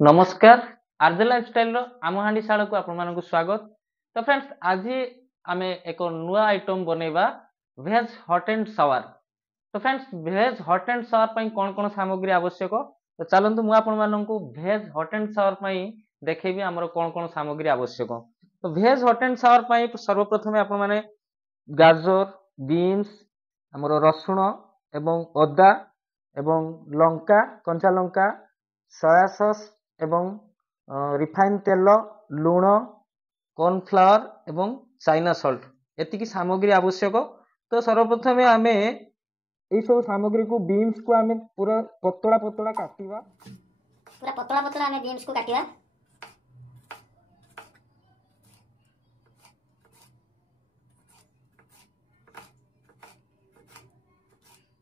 नमस्कार RJ lifestyle आम हांडीशाला को आपण स्वागत। तो फ्रेंड्स आज आम एक नुआ आइटम बनैबा भेज हॉट एंड सावर। तो फ्रेंड्स भेज हॉट एंड सावर पई कौन कौन सामग्री आवश्यक तो चलतु मुझे आपण भेज हॉट एंड सावर पई देखेबी हमर कौन कौन सामग्री आवश्यक। तो भेज हॉट एंड सावर पई सर्वप्रथम आपण माने गाजर बीन्स हमर रसुण एवं अदा एवं लंका कंचा लंका सोया सॉस एवं रिफाइन तेल लुण कॉर्नफ्लावर एवं चाइना सॉल्ट एतिकी सामग्री आवश्यक। तो सर्वप्रथम आम यही सब सामग्री को बीन्स को आम पूरा पतला पतला काटिबा पूरा पतला पतला आम बीन्स को काटिबा।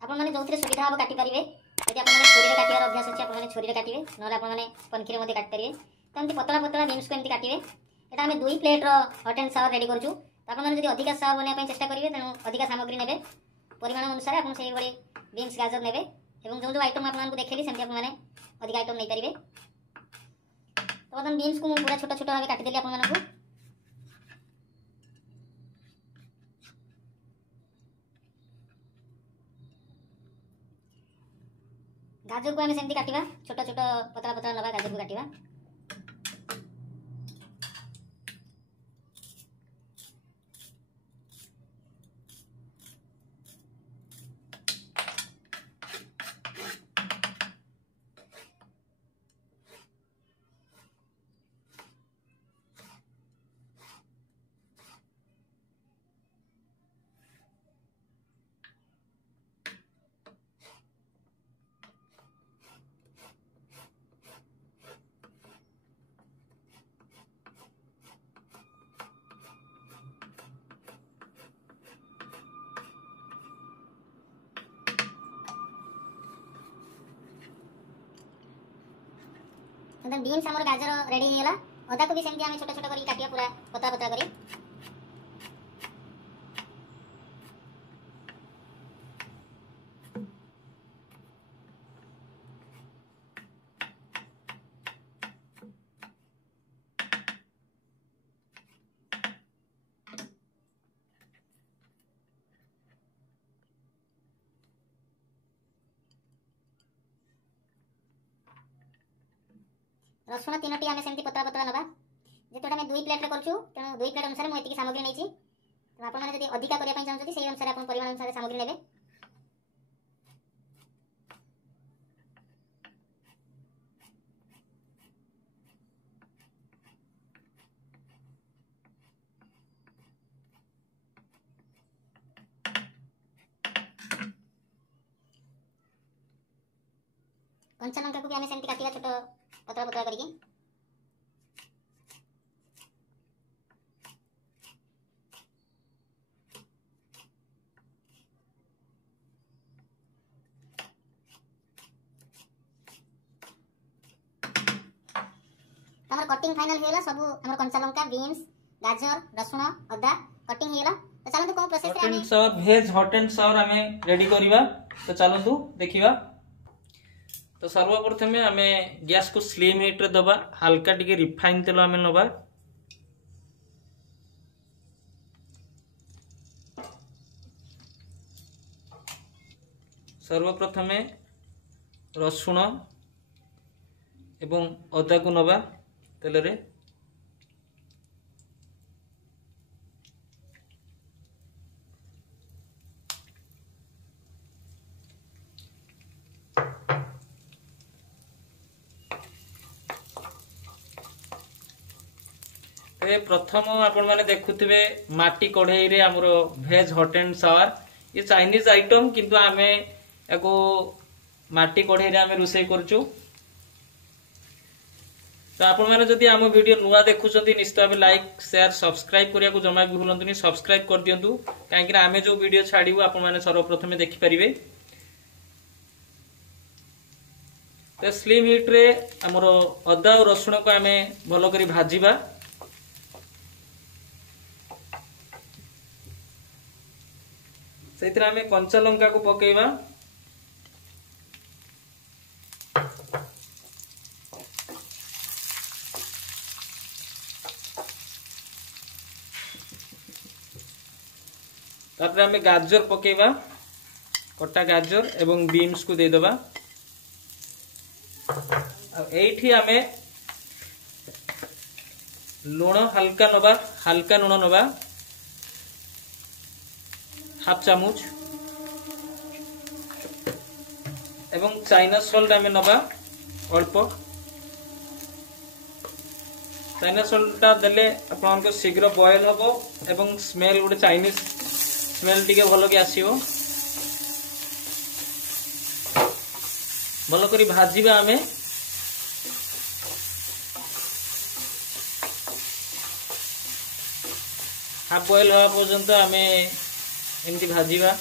आपण माने जोथिरे सुविधा हम काटि परिबे। यदि आपण माने छुरी रे काटिबार अभ्यास अछि आपण माने छुरी रे काटिबे नले आपण माने पनखी रे मध्ये काटि परिबे। तो एमती पतला पतला बीन्स को एमती काटिबे। एटा हम 2 प्लेट रो हॉट एंड सावर रेडी करछु। तो आपण माने जदि अधिका सावर बनिया पई चेष्टा करिवे तेनु अधिका सामग्री नेबे परिमाण अनुसार आपण सेही बळी बीन्स गाजर नेबे एवं जो जो आइटम आपण मानकु देखेली सेमती आपण माने अधिका आइटम नै परिबे। तो बदन बीन्स को पूरा छोटा छोटा भाबे काटि देली आपण मानकु। गाजर को आम सेमती काटिबा छोटा छोटा पतला पतला नबा गाजर को काटिबा। मतलब बीन्स हमर गाजर रेडी हेला। अदा को भी सेमती आमे छोटा छोटा करी काटिया पूरा पतला पतला करी। रसुण 3टी आमे सेमती पतला पतला नबा। जेतोटा मैं 2 प्लेट रे करछु तेनु 2 प्लेट अनुसार मु एतिकी सामग्री नैछि। तो आपण माने जदि अधिका करिया पई चाहछथि सेही अनुसार आपण परिमाण अनुसार सामग्री नेबे। कंचा लंका को भी आमे सेमती काटिया छोटो पतला पतला करिके। हमर कटिंग फाइनल हेला सब हमर कंचा लंका बीन्स गाजर रसुण अदा कटिंग हेला। तो चलंतु को प्रोसेस रे हॉट एंड सावर भेज हॉट एंड सावर आमे रेडी करिबा। तो चलंतु देखिबा। तो सर्वप्रथम आम गैस को स्लिम हीट रे दबा हल्का टिके रिफाइन तेल आम नबा। सर्वप्रथम रसुण एवं अदा को नबा तेल रे। प्रथम आपण माने देखुथिबे माटी कढ़ाई रे हमरो भेज हॉट एंड सावर ये चाइनीज आइटम किंतु आमे एको माटी कढ़ाई रे आमे रुसई करछु। तो आपण माने जदि आम वीडियो नुआ देखुछंती निश्चित भाबे लाइक शेयर सब्सक्राइब करिया को जमा भी भूलंतुनी। सब्सक्राइब कर दियंतु काहे कि आमे जो वीडियो छाडिबो आपण माने सर्वप्रथम देखि परिबे। तो स्लिम हीट रे हमरो अदा और रसुण को आमे भलो करी भाजीबा। सेतिरा में कंचा लंका को पकेइबा। तापर आमे गाजर पकेबा कटा गाजर एवं बीन्स को दे दबा एठी आमे लूण हल्का लूण नबा हाफ चामच एवं चाइना सॉल्ट आमे नबा अल्प चाइना सॉल्ट देले आपन शीघ्र बॉयल हबो एवं स्मेल गोटे चाइनीज स्मेल टिके भलो के आसीबो भलो करी भाजीबा आमे हाफ बॉयल हवा पर्यंत आमे एमती भाजीबा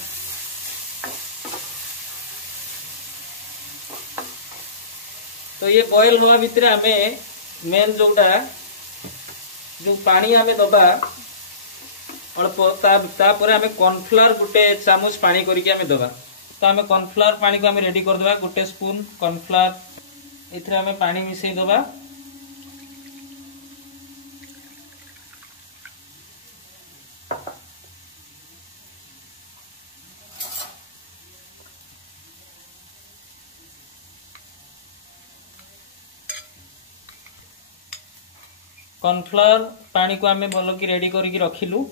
तो ये बॉयल हवा भितर आमे मेन जोटा जो पानी आमे दबा अल्प तापर आमे कॉर्नफ्लोर गुटे चामच पानी करके आमे दबा तो आमे कॉर्नफ्लोर पानी को आमे रेडी कर दबा गुटे स्पून कॉर्नफ्लोर इथरे आमे पानी मिसई दबा कॉर्नफ्लोर पानी को आमे भलो की रेडी करके रखिलु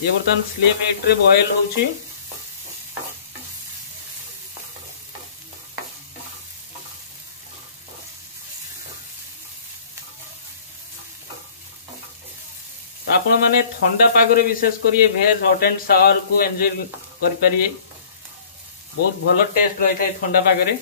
ये बर्तमान स्लिम हीट रे बॉयल होची आपण माने ठंडा पागरे विशेष करी भेज हॉट एंड सावर को एंजॉय करि परिए बहुत भलो टेस्ट रही था ठंडा पागरे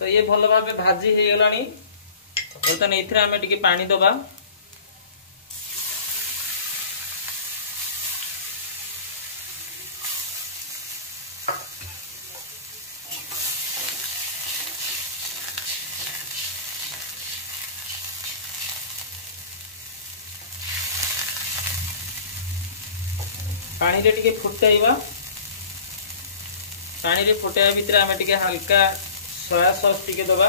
तो ये भलो भाबे भाजी हे गलानी बर्तमान एथरे आमे टिके पानी दबा पानी रे टिके फुटाइबा पानी रे फुटाइबा भितर आमे टिके हल्का सोया सॉस टिके दबा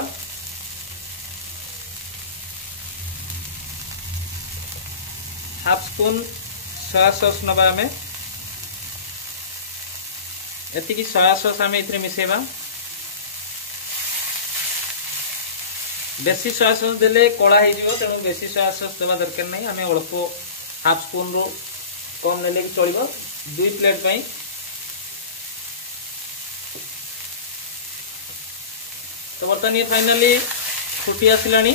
हाफ स्पून सोया सॉस नबा आमे एति की सोया सॉस आमे इथरे मिसेबा बेसी सोया सॉस देले कोला हे जिवो तेनु बेसी सोया सॉस देबा दरकार नै आमे अल्प हाफ स्पून रो कम नेले की चलिबो 2 प्लेट पई तो बर्तमान ये फाइनली फुटी आसिलानी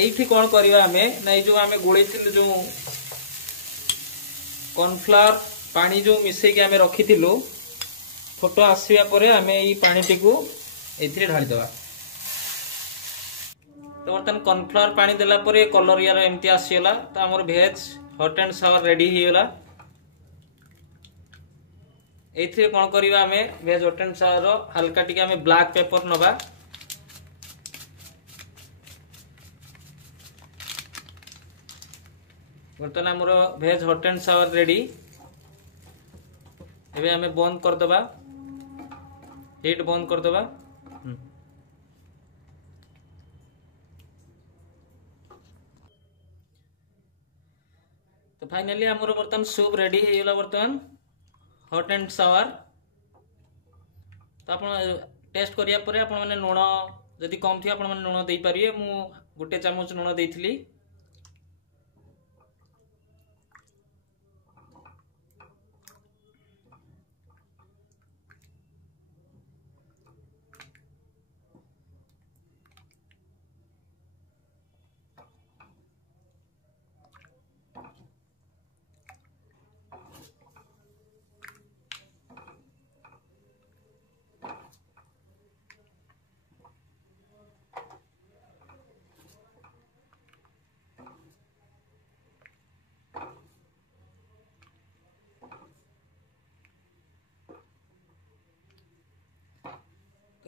एठी कौन करिवा हमें ना जो आमे गोळै थिलु जो कॉर्नफ्लोर पानी जो मिसै के आमे रखी थिलु फोटो आसीबा परे आमे ई पानी टिकु एथिरे ढाली दबा तो बर्तमान कॉर्नफ्लोर पानी देला परे कलर यार एमती आसीला तो हमर भेज हॉट एंड सावर रेडी हियला एथिरे कौन करिवा हमें भेज हॉट एंड सावर हल्का टिके आमे ब्लैक पेपर नबा बर्तमान हमरो भेज हॉट एंड सावर रेडी एबे हमें बंद कर दबा हीट बंद कर दबा तो फाइनली हमरो बर्तमान सूप रेडी हेला बर्तमान हॉट एंड सावर तो आपण टेस्ट करिया परे आपण माने लूण जदि कम थी आपण माने लूण देई परिए मु गुटे चम्मच लूण देइथिली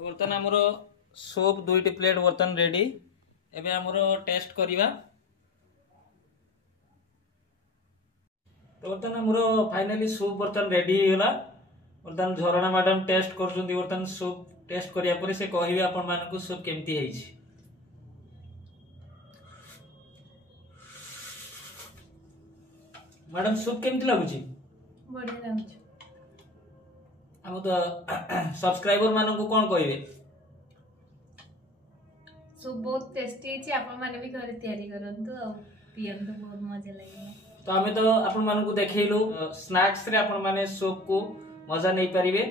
तो बर्तन आमर सूप 2टी प्लेट बर्तन रेडी एबे आमर टेस्ट करिवा। तो बर्तन आमर फाइनली सूप बर्तन रेडी होला। बर्तन झरणा मैडम टेस्ट करछुंदी। बर्तन सूप टेस्ट करिया परे से कहिबे आपन मानकु सूप केमती हेछि। मैडम सूप केमती लागुची? बढ़िया लाଗୁଛି। हम तो सब्सक्राइबर मानकु कोन कहिबे? सूप बहुत टेस्टी है। आपण माने भी घरे तैयारी करंतु आ पियंतु बहुत मजा लागेला। तो हमें तो आपण मानकु देखैलु स्नैक्स रे आपण माने सूप को मजा नहीं पारिबे।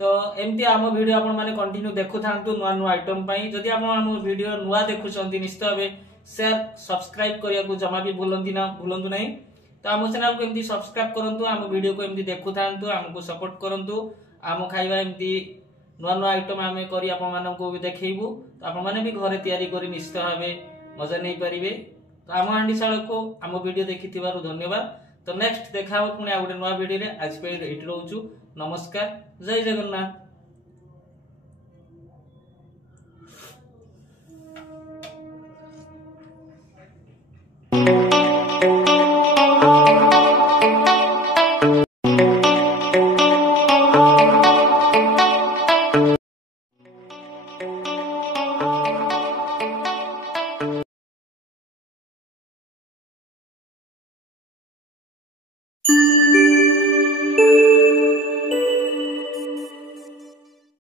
तो एमती आम वीडियो आपण माने कंटिन्यू देखु थांतु नुआ नुआ आइटम पई। जदि आपण आम वीडियो नुआ देखुचंती निश्चित भाबे शेयर सब्सक्राइब करिया को जमा भी भूलंतु नहीं। तो आम चैनल को एमती सब्सक्राइब करंतु, आम वीडियो को एमती देखु थांतु, हमको सपोर्ट करंतु। आम खाइबा एमती नुआ नुआ आइटम आमे करी आपण मानकु भी देखैबु। तो आपण माने भी घरे तैयारी करी निश्चित भाबे मजा नहीं पारिबे। तो आम हांडीशाल को आम वीडियो देखिथिबारु धन्यवाद। तो नेक्स्ट देखा पुणी आ गोटे नुआ वीडियो रे। आज पे एठी रहउछु। नमस्कार, जय जगन्नाथ।